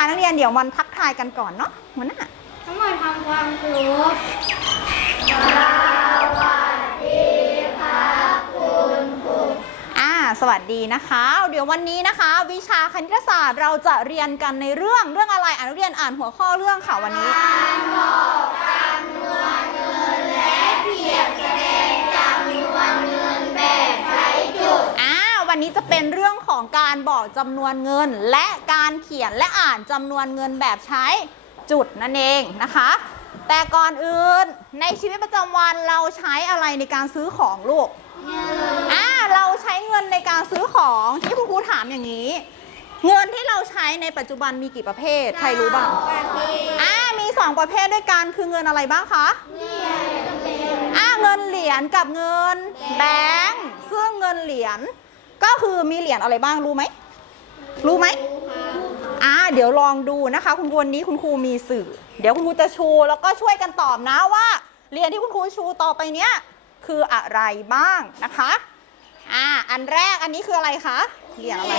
นะคะนักเรียนเดี๋ยววันทักทายกันก่อนเนาะหัวหน้าทั้งหมดทำความเคารพอ่าสวัสดีนะคะ เดี๋ยววันนี้นะคะ วิชาคณิตศาสตร์เราจะเรียนกันในเรื่องเรื่องอะไรอ่านนักเรียนอ่านหัวข้อเรื่องค่ะวันนี้อ่าวันนี้จะเป็นเรื่องของการบอกจำนวนเงินและ การเขียนและอ่านจำนวนเงินแบบใช้จุดนั่นเองนะคะ แต่ก่อนอื่นในชีวิตประจำวันเราใช้อะไรในการซื้อของลูกอ่าเราใช้เงินในการซื้อของที่คุณครูถามอย่างนี้ เงินที่เราใช้ในปัจจุบันมีกี่ประเภท ใครรู้บ้างอ่ามีสองประเภทด้วยกันคือเงินอะไรบ้างคะอ่าเงินเหรียญกับเงินแบงค์ซึ่งเงินเหรียญก็คือมีเหรียญอะไรบ้างรู้ไหมรู้ไหมอ่า เดี๋ยวลองดูนะคะ คุณครูวันนี้คุณครูมีสื่อ เดี๋ยวคุณครูจะชูแล้วก็ช่วยกันตอบนะว่าเหรียญที่คุณครูชูต่อไปเนี้ยคืออะไรบ้างนะคะอ่าอันแรกอันนี้คืออะไรคะเหรียญอะไร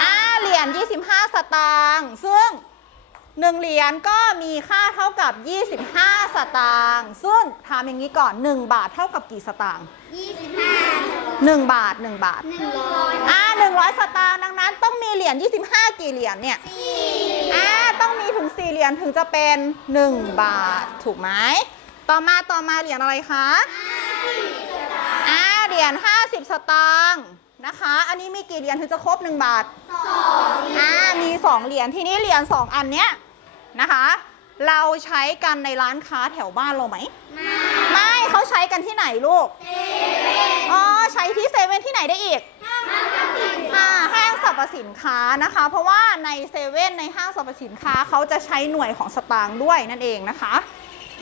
อ่าเหรียญ25 สตางค์ซึ่งหนึ่งเหรียญก็มีค่าเท่ากับ 25 สตางค์ซึ่งทำอย่างนี้ก่อน 1 บาทเท่ากับกี่สตางค์ยี่สิบห้า 1 บาท 1 บาทหนึ่งร้อยอ่า100 สตางค์ดังนั้น ต้องมีเหรียญ25 กี่เหรียญเนี่ยสี่อ่าต้องมีถึง 4 เหรียญถึงจะเป็น 1 บาท ถูกไหมต่อมาต่อมาเหรียญอะไรคะอ่าเหรียญ50 สตางค์นะคะ อันนี้มีกี่เหรียญถึงจะครบ 1 บาทอ่ามี 2 เหรียญทีนี้เหรียญ2 อันเนี้ยนะคะ เราใช้กันในร้านค้าแถวบ้านเราไหมไม่เขาใช้กันที่ไหนลูก อ๋อใช้ที่เซเว่นที่ไหนได้อีกอ่าห้างสรรพสินค้านะคะ เพราะว่าในเซเว่นในห้างสรรพสินค้าเขาจะใช้หน่วยของสตางค์ด้วยนั่นเองนะคะ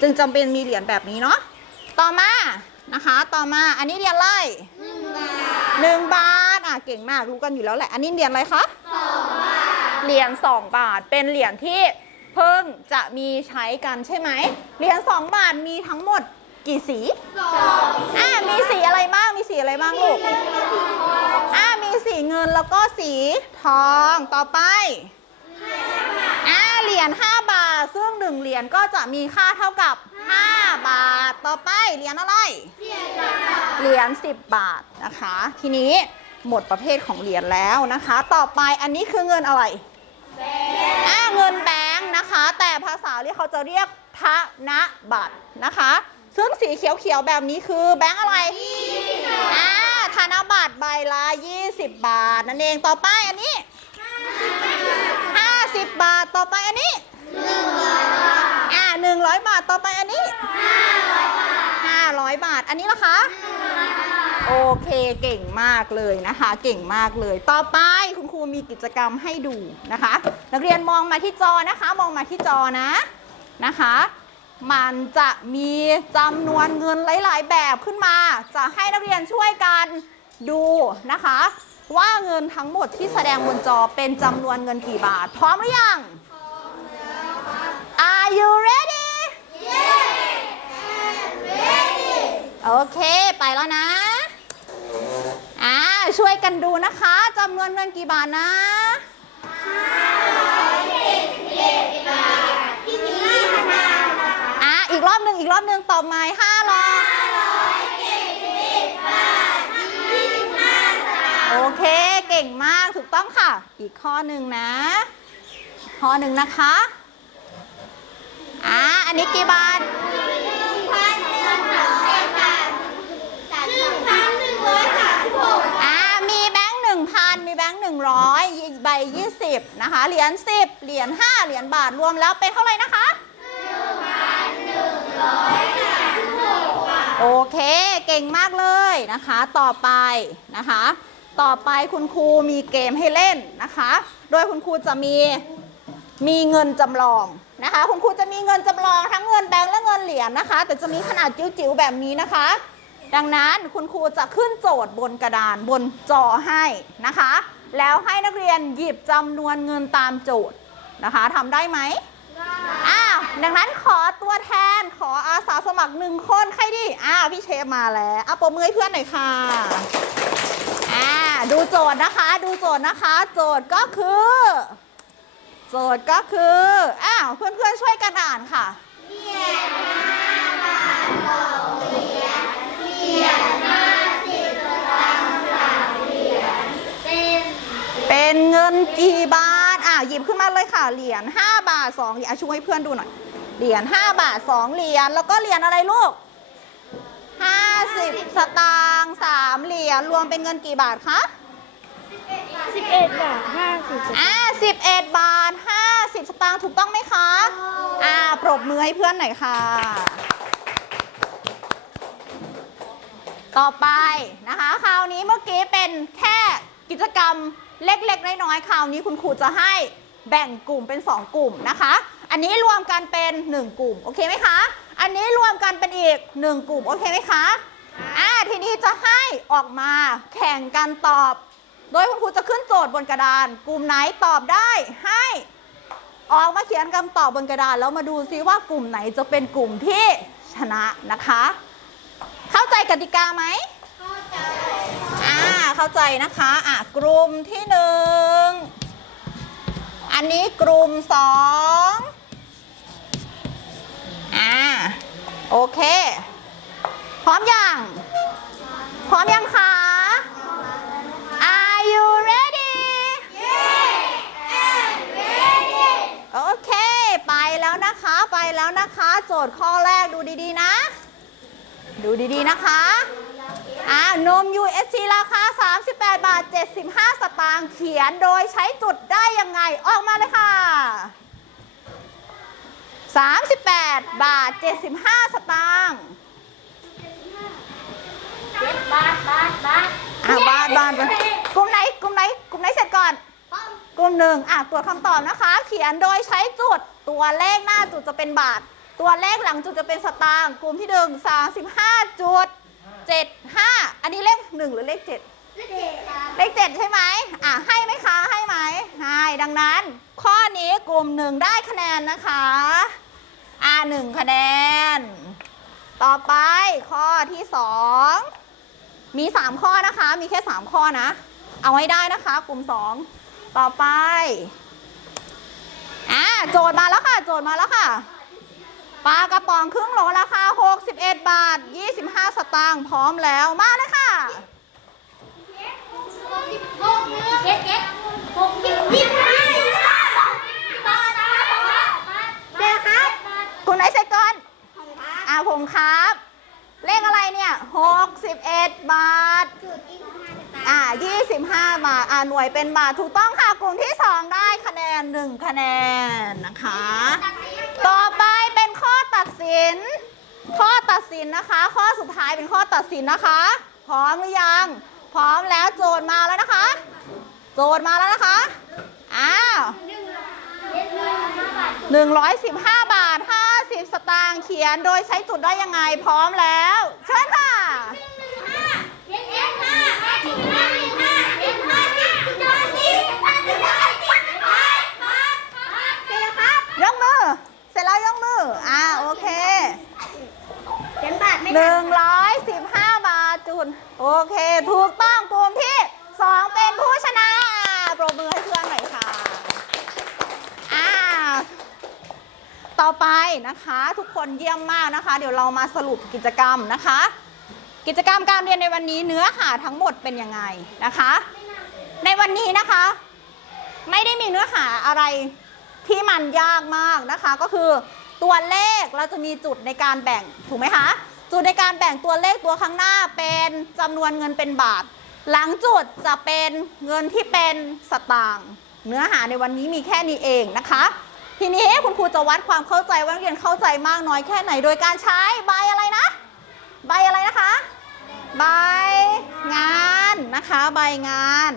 จึงจำเป็นมีเหรียญแบบนี้เนาะต่อมานะคะ ต่อมาอันนี้เหรียญอะไรหนึ่งบาทหนึ่งบาทอะเก่งมากรู้กันอยู่แล้วแหละอันนี้เหรียญอะไรคะเหรียญ2บาทเป็นเหรียญที่เพิ่งจะมีใช้กันใช่ไหมเหรียญ2บาทมีทั้งหมดกี่สีสอง อ่ามีสีอะไรบ้างมีสีอะไรบ้างลูกอ่ามีสีเงินแล้วก็สีทองต่อไปอ่าเหรียญ5บาท ซึ่งหนึ่งเหรียญก็จะมีค่าเท่ากับ 5 บาทต่อไปเหรียญอะไรเหรียญ10 บาทนะคะ ทีนี้หมดประเภทของเหรียญแล้วนะคะ ต่อไปอันนี้คือเงินอะไรอ่าเงินแบงค์นะคะ แต่ภาษาเรียกเขาจะเรียกธนบัตรนะคะ ซึ่งสีเขียวๆแบบนี้คือแบงค์อะไรอ่าธนบัตรใบละ 20 บาท นั่นเองต่อไปอันนี้ 50 บาทต่อไปอันนี้อ่า100 บาทต่อไปอันนี้ 500 บาท อันนี้ละคะโอเคเก่งมากเลยนะคะ เก่งมากเลยต่อไปคุณครูมีกิจกรรมให้ดูนะคะ นักเรียนมองมาที่จอนะคะ มองมาที่จอนะนะคะ มันจะมีจำนวนเงินหลาย ๆ แบบขึ้นมา จะให้นักเรียนช่วยกันดูนะคะ ว่าเงินทั้งหมดที่แสดงบนจอเป็นจำนวนเงินกี่บาท พร้อมหรือยัง Are you ready Yeah ready โอเคไปแล้วนะ อ่าช่วยกันดูนะคะจำนวนเงินกี่บาทนะ อ่า อีก รอบหนึ่งอีกรอบหนึ่งตอบหม่ห้าร้อยโอเค เก่งมากถูกต้องค่ะ อีกข้อหนึ่งนะ ข้อหนึ่งนะคะอ่าอันนี้กี่บาทอ่ามีแบงค์หนึ่งพันมีแบงค์หนึ่งร้อยใบยี่สิบนะคะ เหรียญสิบเหรียญห้าเหรียญบาทรวมแล้วเป็นเท่าไหร่นะคะ โอเค เก่งมากเลยนะคะ ต่อไปนะคะ ต่อไปคุณครูมีเกมให้เล่นนะคะ โดยคุณครูจะมีมีเงินจำลองนะคะ คุณครูจะมีเงินจำลองทั้งเงินแบงค์และเงินเหรียญนะคะ แต่จะมีขนาดจิ๋วๆแบบนี้นะคะ ดังนั้นคุณครูจะขึ้นโจทย์บนกระดานบนจอให้นะคะ แล้วให้นักเรียนหยิบจำนวนเงินตามโจทย์นะคะทำได้ไหม ดังนั้นขอตัวแทนขออาสาสมัครหนึ่งคนใครดีอ้าพี่เชฟมาแล้วอะปมือให้เพื่อนหน่อยค่ะอ่าดูโจทย์นะคะ ดูโจทย์นะคะ โจทย์ก็คือ โจทย์ก็คืออ้าวเพื่อนๆช่วยกันอ่านค่ะเป็นเป็นเงินกี่บาทอ่าหยิบขึ้นมาเลยค่ะเหรียญ5บาท2เหรียญอะช่วยให้เพื่อนดูหน่อย เหรียญ5บาท 2 เหรียญแล้วก็เหรียญอะไรลูก 50 สตางค์3เหรียญรวมเป็นเงินกี่บาทคะสิบเอ็ดบาทห้าสิบอ่า11บาท50สตางค์ถูกต้องไหมคะอ่าปรบมือให้เพื่อนหน่อยค่ะ ต่อไปนะคะ คราวนี้เมื่อกี้เป็นแค่กิจกรรมเล็กๆน้อยๆคราวนี้คุณครูจะให้แบ่งกลุ่มเป็น 2 กลุ่มนะคะ อันนี้รวมกันเป็น 1 กลุ่ม โอเคไหมคะ อันนี้รวมกันเป็นอีก 1 กลุ่ม โอเคไหมคะอ่าทีนี้จะให้ออกมาแข่งกันตอบ โดยคุณครูจะขึ้นโจทย์บนกระดาน กลุ่มไหนตอบได้ให้ ออกมาเขียนคำตอบบนกระดาน แล้วมาดูซิว่ากลุ่มไหนจะเป็นกลุ่มที่ชนะนะคะ เข้าใจกติกาไหมเข้าใจอ่าเข้าใจนะคะอะกลุ่มที่หนึ่งอันนี้กลุ่มสอง โอเค พร้อมยังพร้อมยังคะ Are you ready โอเค ไปแล้วนะคะไปแล้วนะคะ โจทย์ข้อแรกดูดีๆนะ ดูดีๆนะคะอ่านม USC ราคา 38 บาท 75 สตางค์เขียนโดยใช้จุดได้ยังไง ออกมาเลยค่ะ 38 บาท 75 สตางค์บาทบาทบาทอะบ้านบ้านบ้านกลุ่มไหนกลุ่มไหนกลุ่มไหนเสร็จก่อนกลุ่มหนึ่งอะตรวจคำตอบนะคะ เขียนโดยใช้จุด ตัวเลขหน้าจุดจะเป็นบาท ตัวเลขหลังจุดจะเป็นสตางค์ กลุ่มที่หนึ่งสามสิบห้าจุดเจ็ดห้าอันนี้เลขหนึ่งหรือเลขเจ็ด เลขเจ็ดใช่ไหมอะให้ไหมคะ ให้ไหมให้ดังนั้น ข้อนี้กลุ่มหนึ่งได้คะแนนนะคะ อ่าหนึ่งคะแนน ต่อไปข้อที่สองมีสามข้อนะคะ มีแค่สามข้อนะ เอาให้ได้นะคะ กลุ่มสองต่อไปอ่าโจทย์มาแล้วค่ะ โจทย์มาแล้วค่ะปลากระป๋องครึ่งโหลราคา 61 บาท 25 สตางค์พร้อมแล้วมาเลยค่ะ หกหนึ่งเจ็ดเจ็ดหกหนึ่งยี่สิบห้าบาทบาทบาทเดี๋ยวครับ คุณไหนเสร็จก่อน ของพัก อ่าผมครับ เลขอะไรเนี่ย 61 บาท จุดยี่สิบห้าสตางค์ อ่า 25 บาท อ่า หน่ วยเป็นบาทถูกต้องค่ะกลุ่มที่ 2 ได้คะแนน 1 คะแนนนะคะ ต่อไปเป็นข้อตัดสิน ข้อตัดสินนะคะ ข้อสุดท้ายเป็นข้อตัดสินนะคะ พร้อมหรือยัง พร้อมแล้วโจทย์มาแล้วนะคะ โจทย์มาแล้วนะคะอ้าวหนึ่งเจ็ดหนึ่งห้าบาท115 บาท 50 สตางค์เขียนโดยใช้จุดได้ยังไงพร้อมแล้ว เชิญค่ะ เจ็ดเจ็ดห้าห้าสิบห้าสิบห้าเจ็ดห้าสิบจุดห้าสิบห้าสิบห้าสิบห้าบาทบาทเดี๋ยวครับ ยกมือ เสร็จแล้วยกมือ อ่า โอเค เจ็ดบาทไม่ หนึ่งร้อยสิบห้าบาทจุนโอเค ถูกต้องกลุ่มที่สองเป็นผู้ชนะปรบมือให้เพื่อนหน่อยค่ะอ่าต่อไปนะคะทุกคนเยี่ยมมากนะคะ เดี๋ยวเรามาสรุปกิจกรรมนะคะ กิจกรรมการเรียนในวันนี้เนื้อหาทั้งหมดเป็นยังไงนะคะ ในวันนี้นะคะ ไม่ได้มีเนื้อหาอะไรที่มันยากมากนะคะก็คือตัวเลขเราจะมีจุดในการแบ่งถูกไหมคะ จุดในการแบ่งตัวเลขตัวข้างหน้าเป็นจำนวนเงินเป็นบาท หลังจุดจะเป็นเงินที่เป็นสตางค์เนื้อหาในวันนี้มีแค่นี้เองนะคะ ทีนี้คุณครูจะวัดความเข้าใจว่านักเรียนเข้าใจมากน้อยแค่ไหนโดยการใช้ใบอะไรนะ ใบอะไรนะคะ ใบงานนะคะ ใบงาน